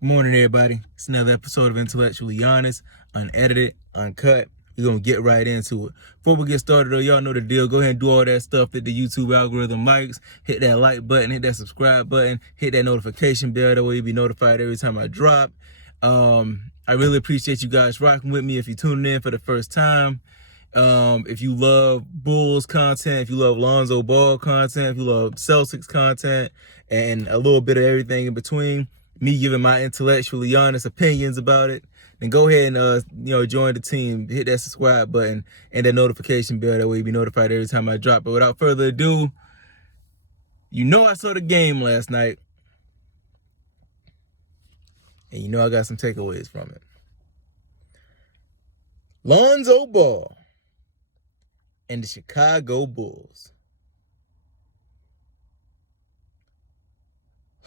Good morning, everybody. It's another episode of Intellectually Honest, unedited, uncut. We're going to get right into it. Before we get started, though, y'all know the deal. Go ahead and do all that stuff that the YouTube algorithm likes. Hit that like button, hit that subscribe button, hit that notification bell. That way you'll be notified every time I drop. I really appreciate you guys rocking with me. If you're tuning in for the first time, if you love Bulls content, if you love Lonzo Ball content, if you love Celtics content, and a little bit of everything in between, me giving my intellectually honest opinions about it, then go ahead and join the team. Hit that subscribe button and that notification bell. That way you'll be notified every time I drop. But without further ado, I saw the game last night, and I got some takeaways from it. Lonzo Ball and the Chicago Bulls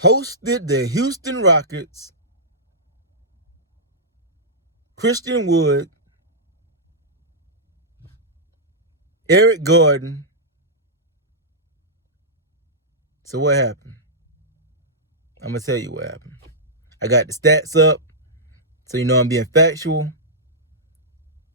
hosted the Houston Rockets, Christian Wood, Eric Gordon. So what happened? I'm going to tell you what happened. I got the stats up, so I'm being factual.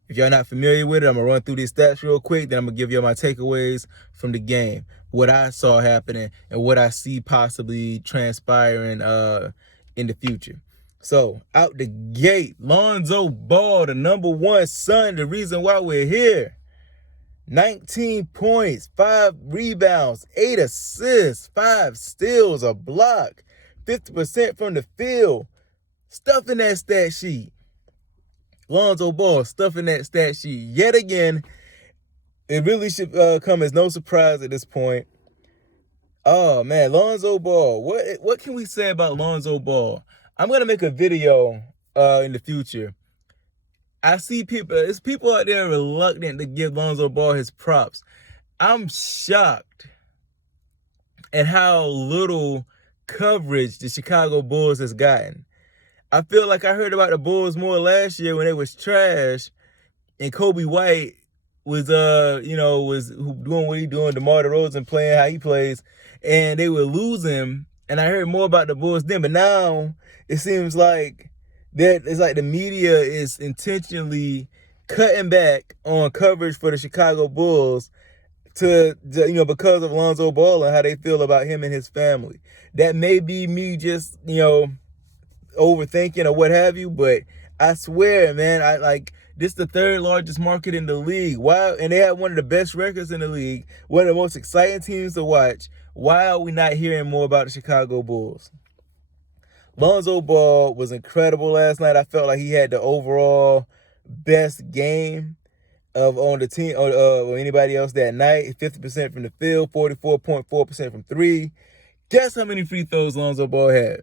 If y'all not familiar with it, I'm going to run through these stats real quick, then I'm going to give you my takeaways from the game, what I saw happening, and what I see possibly transpiring in the future. So, out the gate, Lonzo Ball, the number one son, the reason why we're here. 19 points, 5 rebounds, 8 assists, 5 steals, a block, 50% from the field. Stuff in that stat sheet. Lonzo Ball stuffing that stat sheet yet again. It really should come as no surprise at this point. Oh, man, Lonzo Ball. What can we say about Lonzo Ball? I'm going to make a video in the future. I see there's people out there reluctant to give Lonzo Ball his props. I'm shocked at how little coverage the Chicago Bulls has gotten. I feel like I heard about the Bulls more last year when they was trash, and Kobe White was doing what he doing, DeMar DeRozan playing how he plays, and they were losing. And I heard more about the Bulls then, but now it seems like it's like the media is intentionally cutting back on coverage for the Chicago Bulls to because of Lonzo Ball and how they feel about him and his family. That may be me just overthinking or what have you, but I swear, man, this is the third largest market in the league. Why? And they have one of the best records in the league, one of the most exciting teams to watch. Why are we not hearing more about the Chicago Bulls? Lonzo Ball was incredible last night. I felt like he had the overall best game on the team or anybody else that night. 50% from the field, 44.4% from three. Guess how many free throws Lonzo Ball had?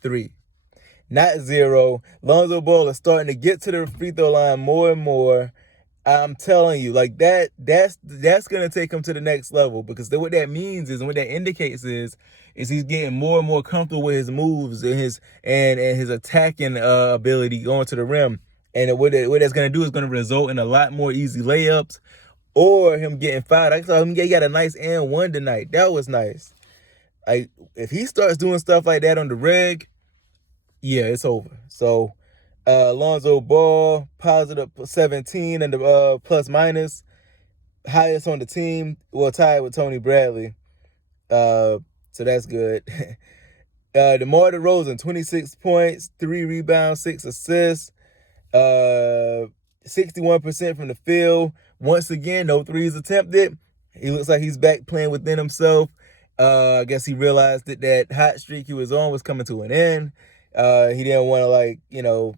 3. Not 0. Lonzo Ball is starting to get to the free throw line more and more. I'm telling you, that's going to take him to the next level, because what that means is, and what that indicates is he's getting more and more comfortable with his moves and his attacking ability going to the rim. And what that's going to do is going to result in a lot more easy layups or him getting fouled. I saw him he got a nice and one tonight. That was nice. If he starts doing stuff like that on the reg, yeah, it's over. So, Lonzo Ball, positive 17 and the plus minus, highest on the team. Well, tied with Tony Bradley. So that's good. DeMar DeRozan, 26 points, 3 rebounds, 6 assists, 61% from the field. Once again, no threes attempted. He looks like he's back playing within himself. I guess he realized that hot streak he was on was coming to an end. He didn't want to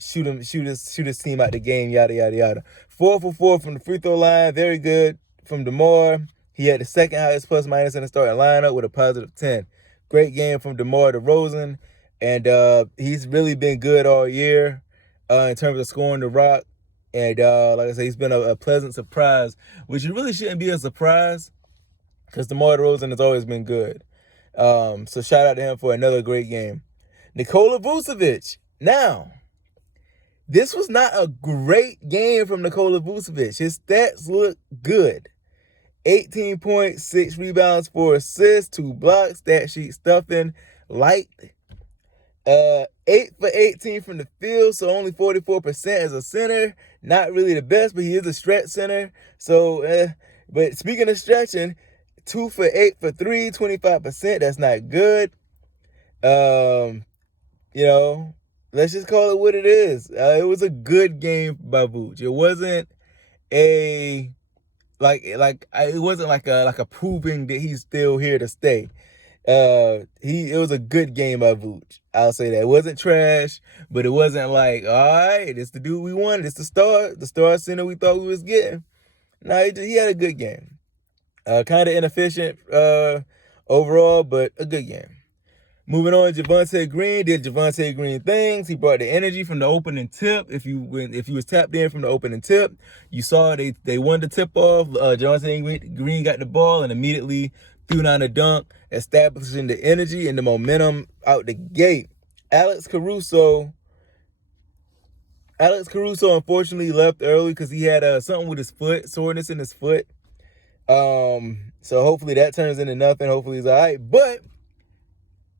shoot his team out the game, yada yada yada. 4 for 4 from the free throw line, very good from DeMar. He had the second highest plus minus in the starting lineup with a positive 10. Great game from DeMar DeRozan, and he's really been good all year in terms of scoring the rock. And like I said, he's been a pleasant surprise, which really shouldn't be a surprise, because DeMar DeRozan has always been good. So shout out to him for another great game. Nikola Vucevic. Now, this was not a great game from Nikola Vucevic. His stats look good. 18 points, 6 rebounds, 4 assists, 2 blocks, stat sheet stuffing, light. 8 for 18 from the field, so only 44% as a center. Not really the best, but he is a stretch center. So, but speaking of stretching, 2 for 8 for 3, 25%. That's not good. You know, let's just call it what it is. It was a good game by Vooch. It wasn't a it wasn't like a proving that he's still here to stay. It was a good game by Vooch. I'll say that. It wasn't trash, but it wasn't like, all right, it's the dude we wanted. It's the star center we thought we was getting. No, he had a good game. Kind of inefficient overall, but a good game. Moving on, Javonte Green did Javonte Green things. He brought the energy from the opening tip. If you was tapped in from the opening tip, you saw they won the tip off. Javonte Green got the ball and immediately threw down a dunk, establishing the energy and the momentum out the gate. Alex Caruso unfortunately left early because he had something with his foot, soreness in his foot. So hopefully that turns into nothing. Hopefully he's all right. But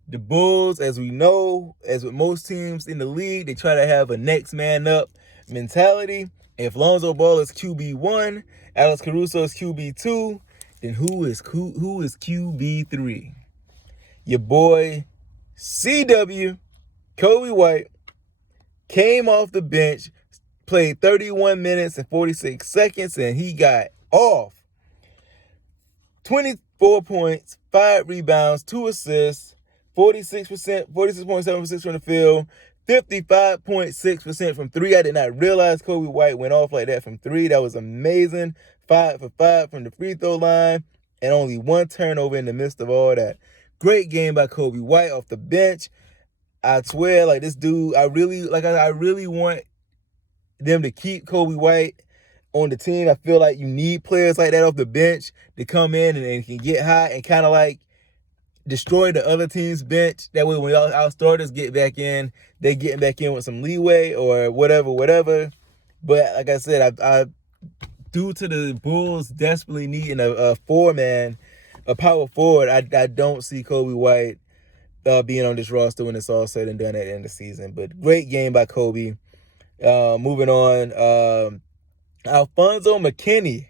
the Bulls, as we know, as with most teams in the league, they try to have a next man up mentality. If Lonzo Ball is QB1, Alex Caruso is QB2, then who is QB3? Your boy CW, Kobe White, came off the bench, played 31 minutes and 46 seconds, and he got off. 24 points, 5 rebounds, 2 assists, 46.7% from the field, 55.6% from 3. I did not realize Kobe White went off like that from 3. That was amazing. 5 for 5 from the free throw line, and only 1 turnover in the midst of all that. Great game by Kobe White off the bench. I swear, like, this dude, I really want them to keep Kobe White on the team. I feel like you need players like that off the bench to come in and can get hot and kind of like destroy the other team's bench. That way when our starters get back in, they getting back in with some leeway or whatever. But like I said, I due to the Bulls desperately needing a four-man, a power forward, I don't see Kobe White being on this roster when it's all said and done at the end of the season. But great game by Kobe. Moving on, Alfonso McKinney,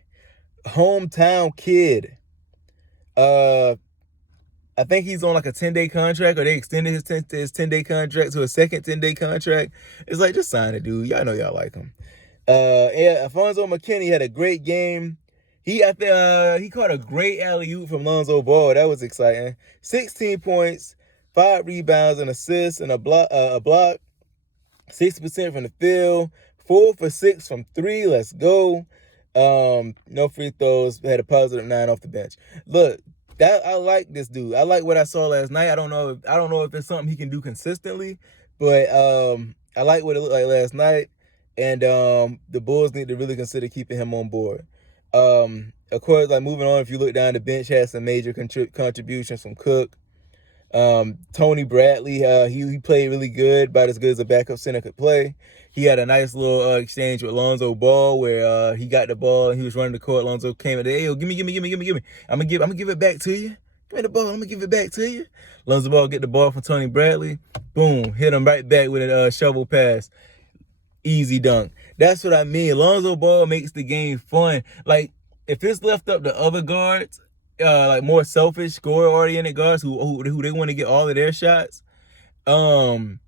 hometown kid. I think he's on like a 10-day contract, or they extended his 10-day contract to a second 10-day contract. It's like, just sign it, dude. Y'all know y'all like him. Yeah, Alfonso McKinney had a great game. He caught a great alley-oop from Lonzo Ball. That was exciting. 16 points, 5 rebounds, an assist, and a block. 60% from the field, 4 for 6 from 3. Let's go. No free throws. Had a positive 9 off the bench. Look, I like this dude. I like what I saw last night. I don't know if it's something he can do consistently, but I like what it looked like last night. And the Bulls need to really consider keeping him on board. Of course, like, moving on, if you look down, the bench has some major contributions from Cook. Tony Bradley, he played really good, about as good as a backup center could play. He had a nice little exchange with Lonzo Ball where he got the ball and he was running the court. Lonzo came and said, "Hey, yo, give me. I'm gonna give it back to you. Give me the ball. I'm gonna give it back to you." Lonzo Ball get the ball from Tony Bradley. Boom, hit him right back with a shovel pass. Easy dunk. That's what I mean. Lonzo Ball makes the game fun. Like, if it's left up to other guards, like more selfish, score-oriented guards who they want to get all of their shots, then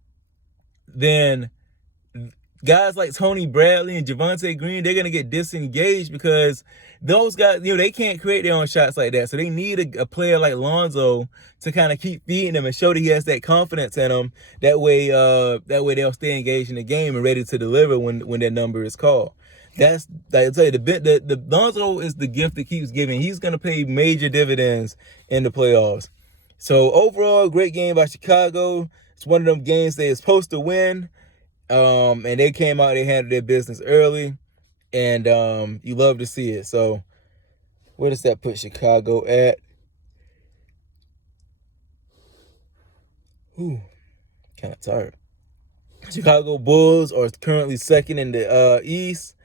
guys like Tony Bradley and Javonte Green, they're going to get disengaged because those guys, they can't create their own shots like that. So they need a player like Lonzo to kind of keep feeding them and show that he has that confidence in them. That way they'll stay engaged in the game and ready to deliver when their number is called. That's, like I tell you, the Lonzo is the gift that keeps giving. He's going to pay major dividends in the playoffs. So overall, great game by Chicago. It's one of them games they're supposed to win. And they came out, they handled their business early, and you love to see it. So where does that put Chicago at? Kind of tired. Chicago Bulls are currently second in the East,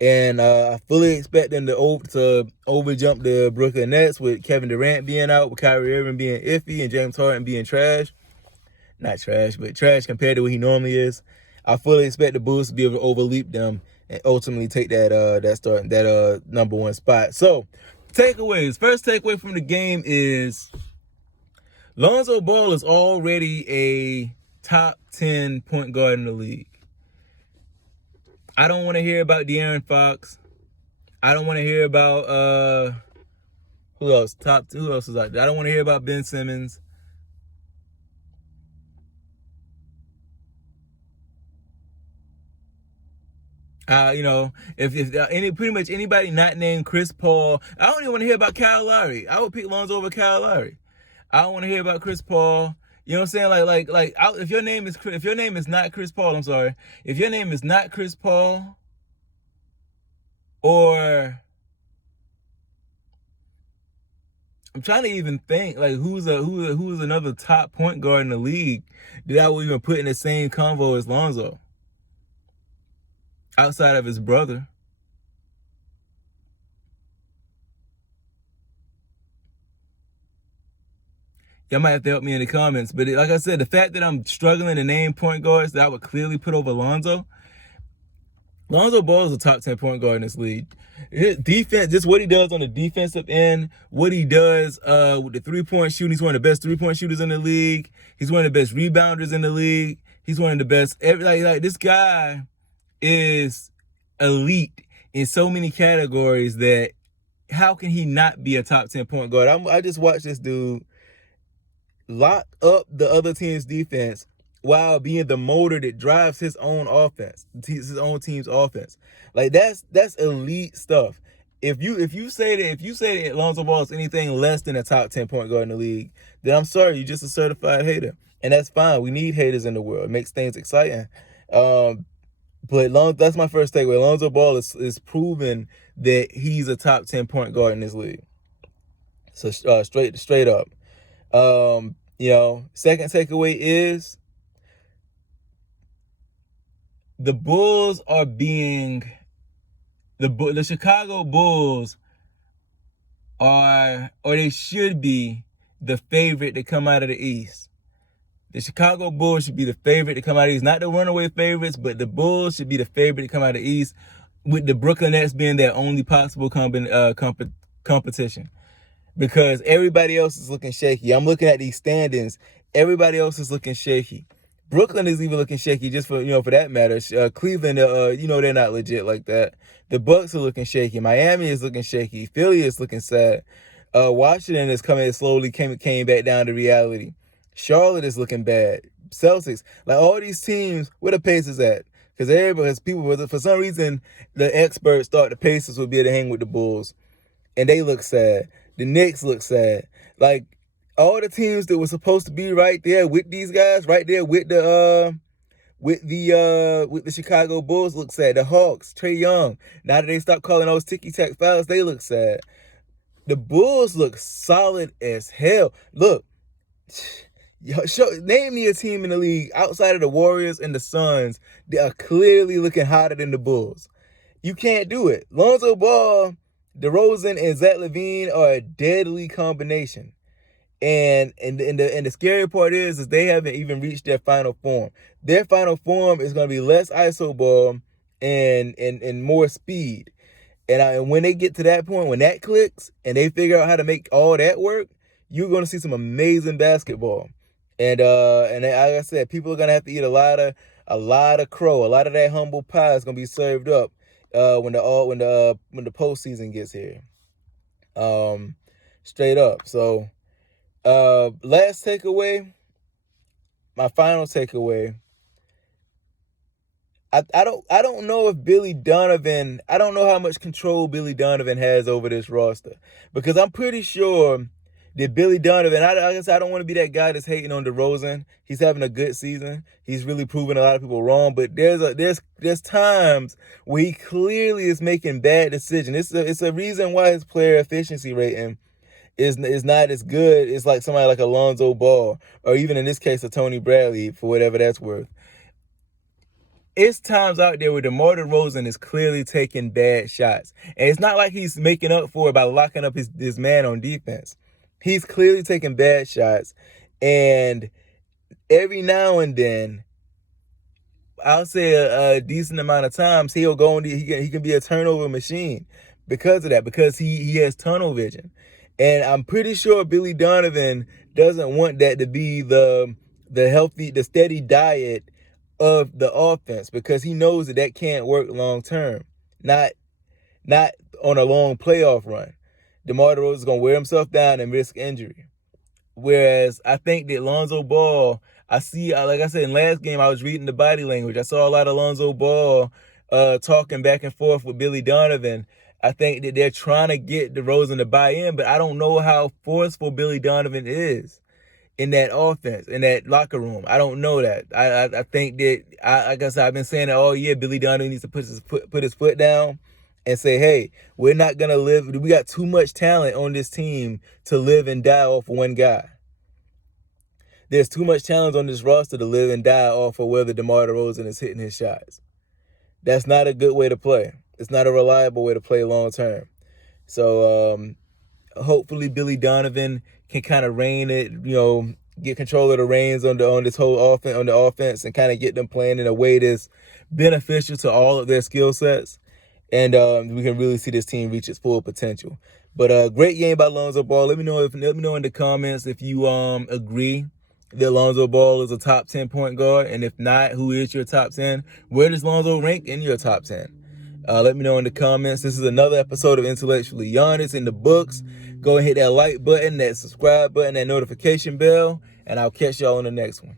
And I fully expect them to overjump the Brooklyn Nets with Kevin Durant being out, with Kyrie Irving being iffy, and James Harden being trash. Not trash, but trash compared to what he normally is. I fully expect the Bulls to be able to overleap them and ultimately take that number one spot. So, takeaways. First takeaway from the game is Lonzo Ball is already a top 10 point guard in the league. I don't want to hear about De'Aaron Fox. I don't want to hear about who else? Who else is out there? I don't want to hear about Ben Simmons. If pretty much anybody not named Chris Paul, I don't even want to hear about Kyle Lowry. I would pick Lonzo over Kyle Lowry. I don't want to hear about Chris Paul. You know what I'm saying? If your name is not Chris Paul, I'm sorry. If your name is not Chris Paul, or I'm trying to even think like who's another top point guard in the league that I would even put in the same convo as Lonzo, outside of his brother. Y'all might have to help me in the comments. But like I said, the fact that I'm struggling to name point guards that I would clearly put over Lonzo Ball is a top 10 point guard in this league. His defense, just what he does on the defensive end, what he does with the three-point shooting. He's one of the best three-point shooters in the league. He's one of the best rebounders in the league. He's one of the best. This guy is elite in so many categories that how can he not be a top 10 point guard? I just watched this dude lock up the other team's defense while being the motor that drives his own offense, his own team's offense. Like that's elite stuff. If you say that Lonzo Ball is anything less than a top 10 point guard in the league, then I'm sorry, you're just a certified hater. And that's fine. We need haters in the world. It makes things exciting. But that's my first takeaway. Lonzo Ball is proven that he's a top 10 point guard in this league. So straight up. Second takeaway is the Bulls are being the Chicago Bulls are, or they should be, the favorite to come out of the East. The Chicago Bulls should be the favorite to come out of the East. Not the runaway favorites, but the Bulls should be the favorite to come out of the East, with the Brooklyn Nets being their only possible competition. Because everybody else is looking shaky. I'm looking at these standings. Everybody else is looking shaky. Brooklyn is even looking shaky, just for that matter. Cleveland, they're not legit like that. The Bucks are looking shaky. Miami is looking shaky. Philly is looking sad. Washington is came back down to reality. Charlotte is looking bad. Celtics, like all these teams, where the Pacers at? Because people, for some reason, the experts thought the Pacers would be able to hang with the Bulls, and they look sad. The Knicks look sad. Like all the teams that were supposed to be right there with these guys, right there with the Chicago Bulls, look sad. The Hawks, Trae Young, now that they stopped calling those ticky-tack fouls, they look sad. The Bulls look solid as hell. Look, name me a team in the league outside of the Warriors and the Suns that are clearly looking hotter than the Bulls. You can't do it. Lonzo Ball, Derozan, and Zach LaVine are a deadly combination. And the scary part is they haven't even reached their final form. Their final form is going to be less iso ball and more speed. And when they get to that point, when that clicks and they figure out how to make all that work, you're going to see some amazing basketball. And like I said, people are going to have to eat a lot of crow. A lot of that humble pie is going to be served up when the postseason gets here. Straight up. So last takeaway, my final takeaway. I don't know if Billy Donovan, I don't know how much control Billy Donovan has over this roster, because I'm pretty sure that Billy Donovan, I guess I don't want to be that guy that's hating on DeRozan. He's having a good season. He's really proving a lot of people wrong, but there's times where he clearly is making bad decisions. It's a reason why his player efficiency rating is not as good as like somebody like Lonzo Ball, or even in this case a Tony Bradley, for whatever that's worth. It's times out there where DeMar DeRozan is clearly taking bad shots. And it's not like he's making up for it by locking up his man on defense. He's clearly taking bad shots. And every now and then, I'll say a decent amount of times, he'll go on, he can be a turnover machine because of that, because he has tunnel vision. And I'm pretty sure Billy Donovan doesn't want that to be the steady diet of the offense, because he knows that can't work long term. Not on a long playoff run. DeMar DeRozan is going to wear himself down and risk injury. Whereas I think that Lonzo Ball, like I said, in last game, I was reading the body language. I saw a lot of Lonzo Ball talking back and forth with Billy Donovan. I think that they're trying to get DeRozan to buy in, but I don't know how forceful Billy Donovan is in that offense, in that locker room. I don't know that. I think that, like I said, I've been saying it all year, Billy Donovan needs to put his foot down and say, hey, we're not going to live. We got too much talent on this team to live and die off of one guy. There's too much talent on this roster to live and die off of whether DeMar DeRozan is hitting his shots. That's not a good way to play. It's not a reliable way to play long term. So hopefully Billy Donovan can kind of rein it, get control of the reins on this whole offense, on the offense, and kind of get them playing in a way that's beneficial to all of their skill sets. And we can really see this team reach its full potential. But great game by Lonzo Ball. Let me know in the comments if you agree that Lonzo Ball is a top 10 point guard, and if not, who is your top 10? Where does Lonzo rank in your top 10? Let me know in the comments. This is another episode of Intellectually Giannis in the books. Go and hit that like button, that subscribe button, that notification bell, and I'll catch y'all on the next one.